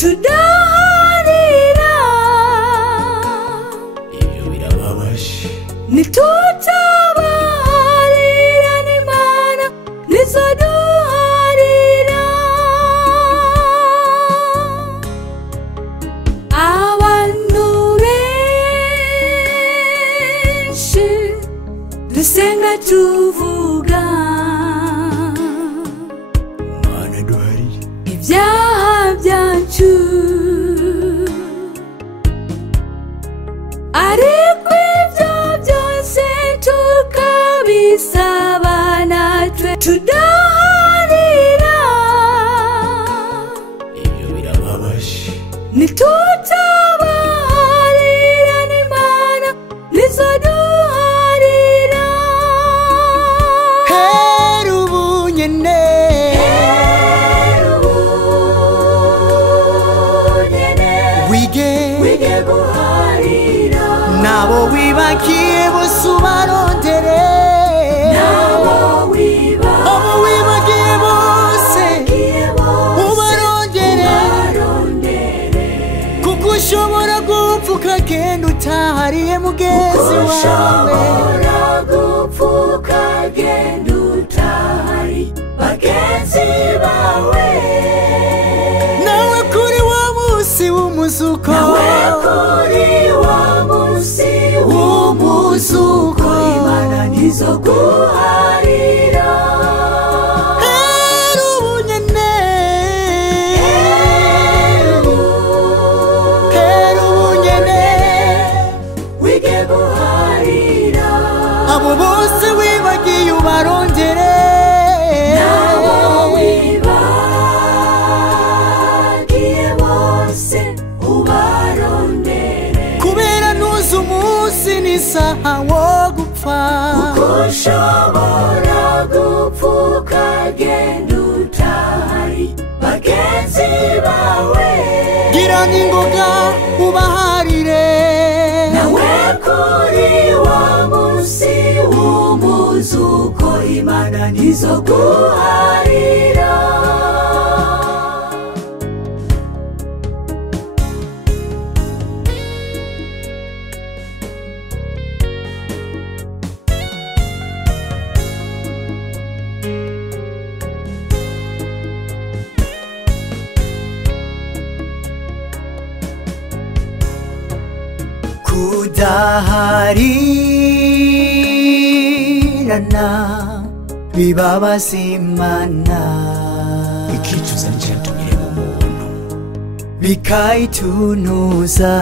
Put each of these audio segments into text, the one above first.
tudaharira ibyo birababaje nitutabaharira n'Imana nizoduharira abantu benshi dusenga tuvuga Imana duharire ibyaha byacu ariko ibyo byose tukabisaba natwe tudaharira ibyo birababaje nitutabaharira n'Imana nizoduharira Herubunyene wige guharira nabo wibagiye bose ubarondere nabo wibagiye bose ubarondere kuko ushobora gupfa ukagenda utahariye mugenzi wawe nawe kuri wa musi w'umuzuko Imana ntizokubuze Herubunyene wige guharira abo bose wibagiye ubarondere nabo wibagiye bose ubarondere kubera ntuzi umunsi n'isaha wo gupfa ushobora gupfa ukagenda utahari bagenzi bawe gira n'ingoga ubaharire nawe kuri wa musi w'umuzuko Imana ntizokubuze kudaharirana bibabaza Imana ikicuza nicyatumire mu muntu bikayitunuza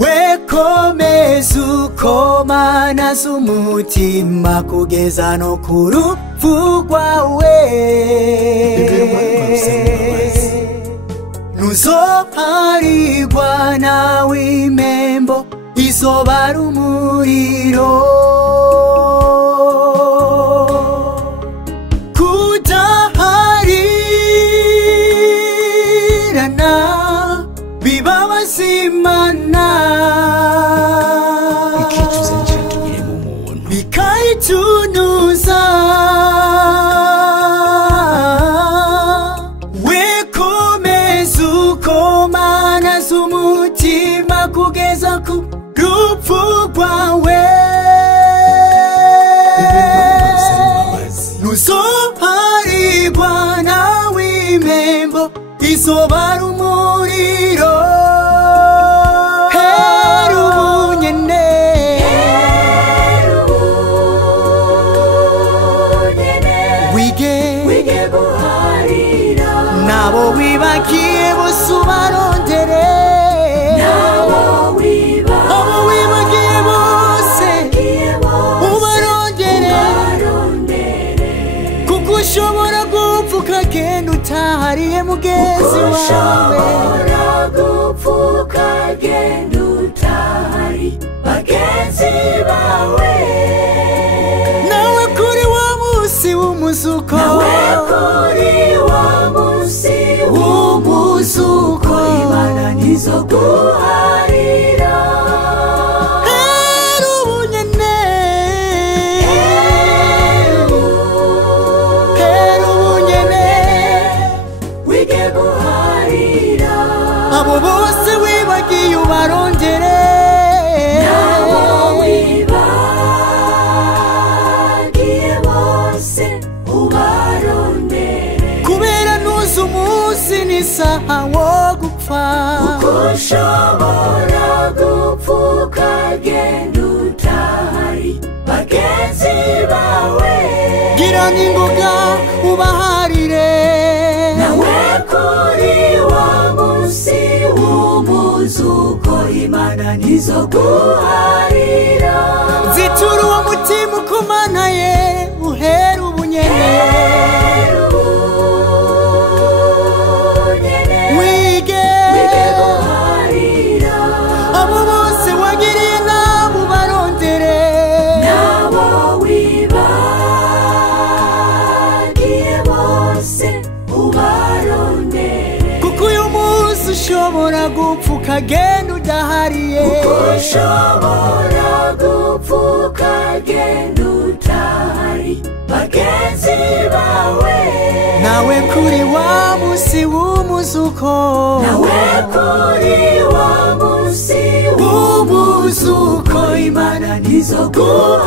wekomeze ukomana z'umutima kugeza no ku rupfu rwawe ntuzoparirwa nawe impembo izobara umuriro kudaharirana bibabaza Imana ikicuza nicyatumire mu muntu bikayitunuza wekomeze ukomana z'umutima kugeza ku rupfu rwawe ntuzoparirwa nawe impembo izobara umuriro Herubunyene wige guharira nabo wibagiye bose ubarondere nabo wibagiye bose ubarondere kuko ushobora gupfa ukagenda utahariye mugenzi wawe bagenzi bawe nawe kuri wa musi w'umuzuko Imana ntizokubuze Herubunyene abo bose wibagiye ubarondere nabo wibagiye bose ubarondere kubera nuzi umunsi n'isaha wo gupfa uko ushobora gupfa ukagenda utahari bagenzi bawe gira n'ingoga ubaharire nawe kuri wa munsi w'umuzuko Imana ntizokubuze zitura uwo mutima ukomanaye uherubunyene wige guharira abo bose wagiriye nabo ubarondere nabo wibagiye bose ubarondere kuko uyu munsi ushobora gupfa ukagenda udahariye uko ushobora gupfa ukagenda utahari bagenzi bawe nawe kuri wa munsi w'umuzuko nawe kuri wa munsi w'umuzuko Imana ntizokubuze